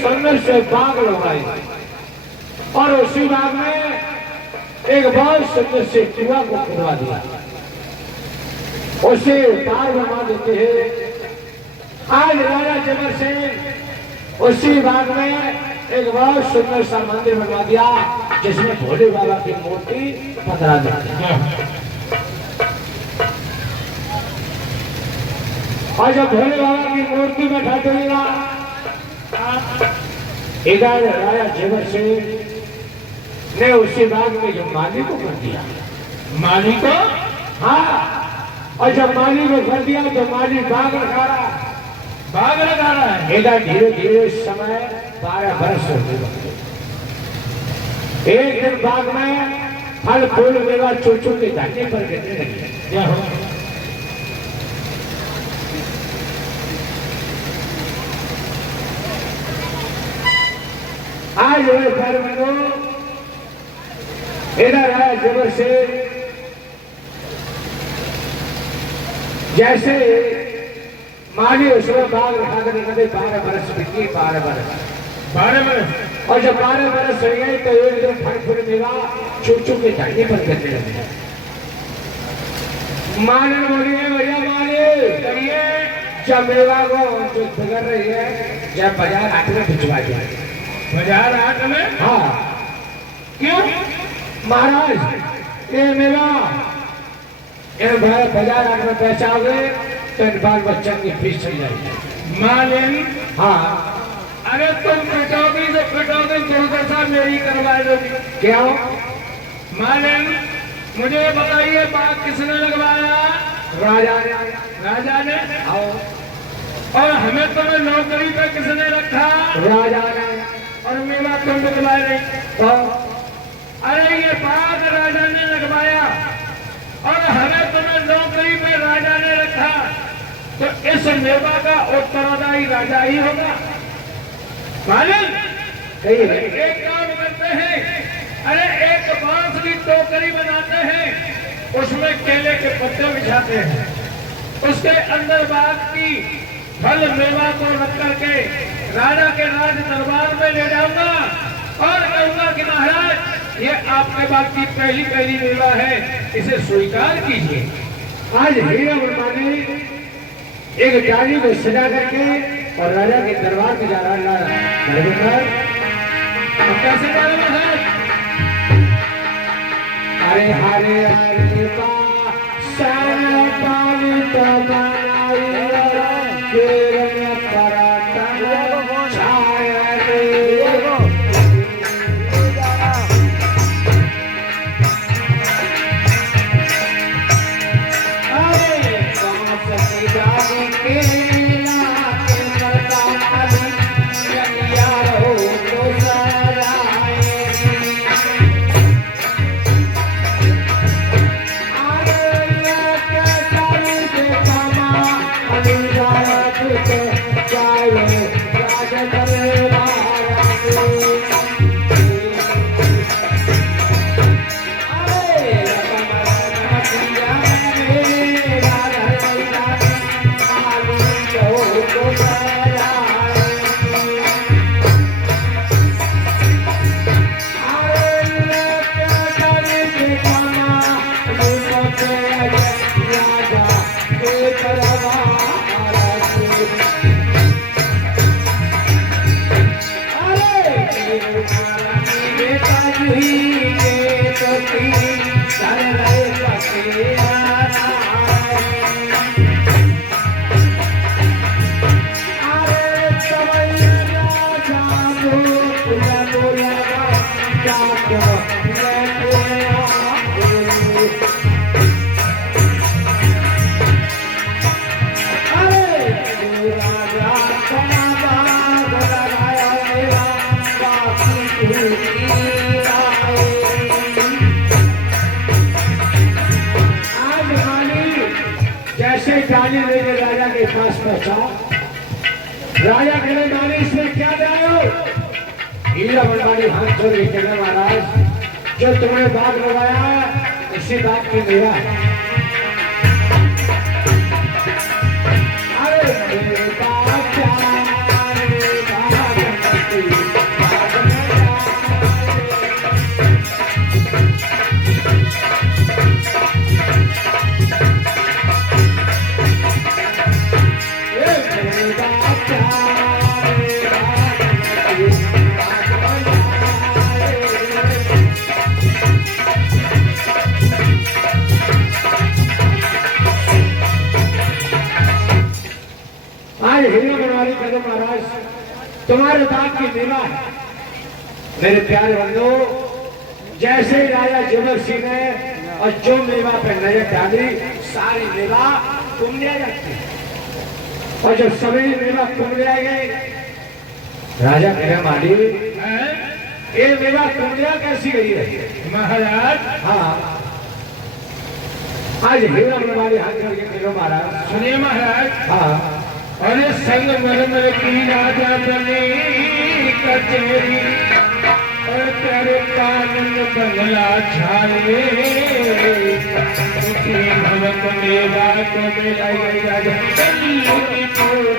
संघर्ष से बाग लगाई और उसी बाग में एक बहुत सुंदर से कुआं को खुदवा दिया। उसे तार बना देते हैं। आज राजा जबर सिंह उसी बाग में एक बहुत सुंदर सा मंदिर बनवा दिया जिसमें भोले बाबा की मूर्ति पधरा देती है। और जब भोले बाबा की मूर्ति में बैठेगा इधर राजा जेवर सिंह ने उसी बाग में जो माली को कर दिया। माली को? हाँ, और जब माली को कर दिया तो माली बाग लगा रहा है। इधर धीरे धीरे समय 12 वर्ष हो गए। एक दिन बाग में फल फूल मेवा चूचू के धरने पर गिरने लगे। आज इधर आया जबर से जैसे माली उसमें बाग रखा कर निकले 12 बरस बीती। 12 बरस और जब 12 बरस हो गए तो एक दिन फल फूल मेवा चूचू के धरने पर गिरने लगे। माली बोलिए भैया माली करिए जब मेवा को जो बिगड़ रही है जब बाजार आठ में भिजवा दिया। बाजार आठ में? हाँ। क्यों महाराज ये मेरा बाजार आठ में पैसा आ गए तो इन बाल बच्चों की फीस चल जाएगी। मालिन? हाँ। अरे तुम कटौती से कटौती थोड़ा सा मेरी करवा दोगी क्या? मालिन मुझे बताइए बाग किसने लगवाया? राजा ने। राजा ने? आओ। और हमें तुम्हें नौकरी पे किसने रखा? राजा ने। और मेरा तुम लगवाए नहीं तो? अरे ये बाग राजा ने लगवाया और हमें तुम्हें नौकरी पे राजा ने रखा तो इस मेवा का उत्तराधारी राजा ही होगा। मालिक एक काम करते हैं, अरे एक बांस की टोकरी बनाते हैं, उसमें केले के पत्ते बिछाते हैं, उसके अंदर बाग की फल मेवा को रख करके राजा के राज दरबार में ले जाऊंगा और कहूंगा कि महाराज ये आपके बाग की पहली मेवा है, इसे स्वीकार कीजिए। आज हीरा वर्मा ने एक डाली को सजा करके और राजा के दरबार में जा रहा है। कैसे जा रहे हैं? अरे हरे हरे के पास पहुंचा। राजा कहने मानी इसमें क्या लाए हो? हीरा बनवारी हाथ जोड़ के कहने महाराज जो तुमने बाग लगाया इसी बाग की मेवा है। अरे मेरे बाग प्यारे बागमती, हीरा बनवारी कहते महाराज तुम्हारे बाग की मेवा है। मेरे प्यारे बंधु जैसे ही राजा जबर सिंह ने और जो मेवा पे नजर डाली सारी मेवा कुमलिया जाती और जब सभी मेवा कुमलिया गए राजा कहे माली ये मेवा कुमलिया कैसी गई है महाराज? हाँ आज हीरा बनवारी हाथ करके कहो महाराज। सुनिए महाराज, हाँ अरे संगमरमर की राजा बनी कचेरी और तेरे कानून बंगला छाए भवक मेरा को मिलाई राजा की पोती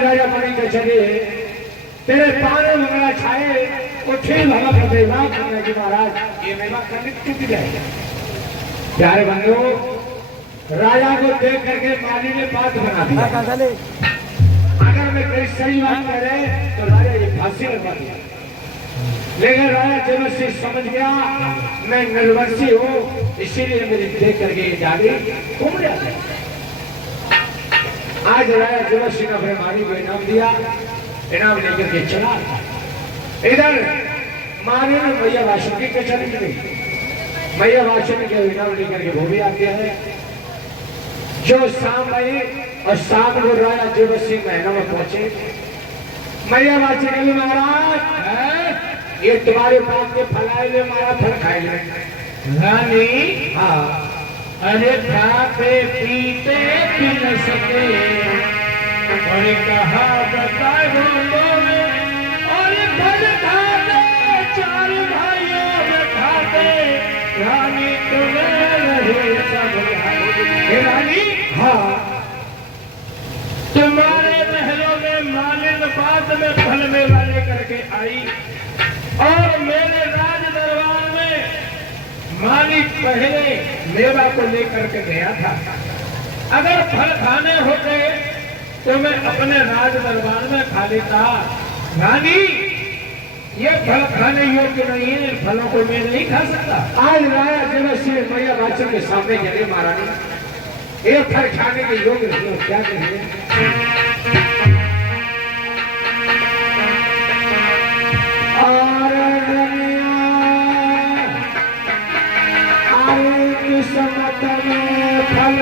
राजा बनी के चले तेरे पाने मंगला छाए उठे भला कर देगा कि महाराज ये मेवा खंडित टूट जाएगा। प्यारे बंधु राजा को देख करके माली ने बात बना दिया। अगर मैं कोई सही बात कह रहे तो राजा ये फांसी लगवा दिया, लेकिन राजा जब से समझ गया मैं निर्वंशी हूँ इसीलिए मेरी देख करके जाली घूम जाती। आज राजा जबर सिंह अपने माली को इनाम दिया, इनाम लेकर के चला। इधर माली ने मैया वासुकी के चली गई। मैया वासुकी के इनाम लेकर के वो भी आते हैं। जो शाम आई और शाम को राजा जबर सिंह महलों में पहुंचे। मैया वासुकी महाराज ये तुम्हारे बाप के फलाए हुए हमारा फल खाए रानी। हाँ अरे खाते पीते पिन सके और कहा बताए और भर खाते चार भाइयों में खाते रानी तुम्हें रहे सब रानी। हाँ तुम्हारे महलों में मालिन बाद में फल मेवा लेकर के आई और मेरे राज दरबार में मालिक पहले मेवा को लेकर के गया था। अगर फल खाने होते तो मैं अपने राज दरबार में खा लेता। रानी ये फल खाने योग्य नहीं है, फलों को मैं नहीं खा सकता। आज राजा जबर सिंह मैया वाचन के सामने चले महारानी एक फल खाने के योग्य नहीं हो, क्या कहेंगे। किस्मत में फल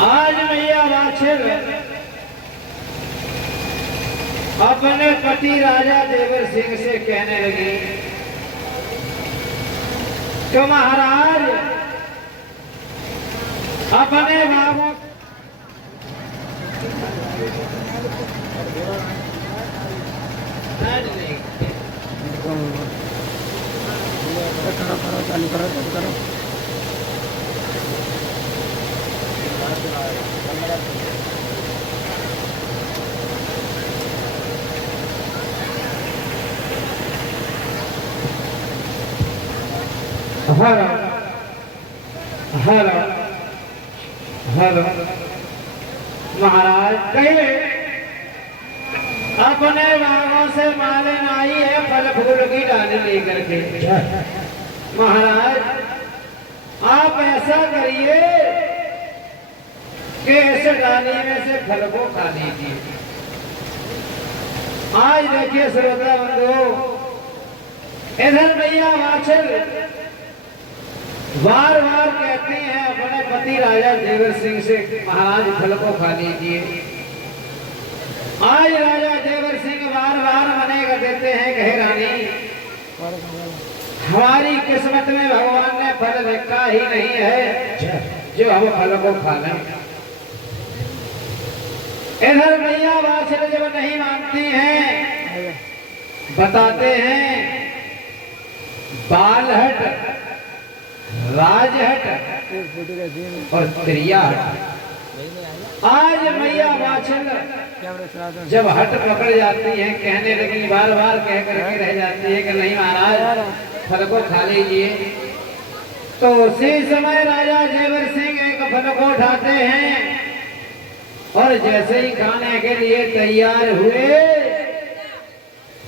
आज मैया वाछिल अपने पति राजा देवर सिंह से कहने लगी कि महाराज अपने बाबा चालू करो हेलो हेलो हेलो महाराज कहिए अपने बागों से मालिन आई है फल फूल की डाली लेकर के। महाराज आप ऐसा करिए कि इस डाली में से फल को खा लीजिए। आज देखिए श्रोता बंधु, इधर भैया वाछिल बार बार कहते हैं अपने पति राजा देवर सिंह से महाराज फल को खा लीजिए। आज राजा देवर सिंह बार बार मने कर देते हैं, कहे रानी हमारी किस्मत में भगवान ने फल लिखा ही नहीं है जो हम फल को खा लें। इधर भैया वाछिल जब नहीं मानती हैं, बताते हैं बालहट, राजहट और त्रियाहट। आज मैया वाछिल जब हट पकड़ जाती है, कहने लगी बार बार कह करके रह जाती है कि नहीं महाराज फल को खा लीजिए। तो उसी समय राजा देवर सिंह एक फल को उठाते हैं और जैसे ही खाने के लिए तैयार हुए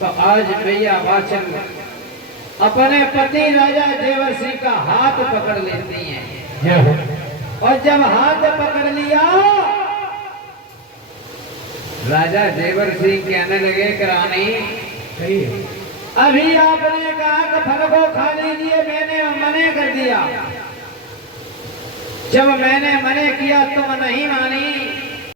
तो आज मैया वाछिल अपने पति राजा देवर सिंह का हाथ पकड़ लेती हैं। और जब हाथ पकड़ लिया राजा देवर सिंह कहने लगे कि रानी अभी आपने कहा कि फल को खा लीजिए, मैंने मने कर दिया। जब मैंने मने किया तुम नहीं मानी,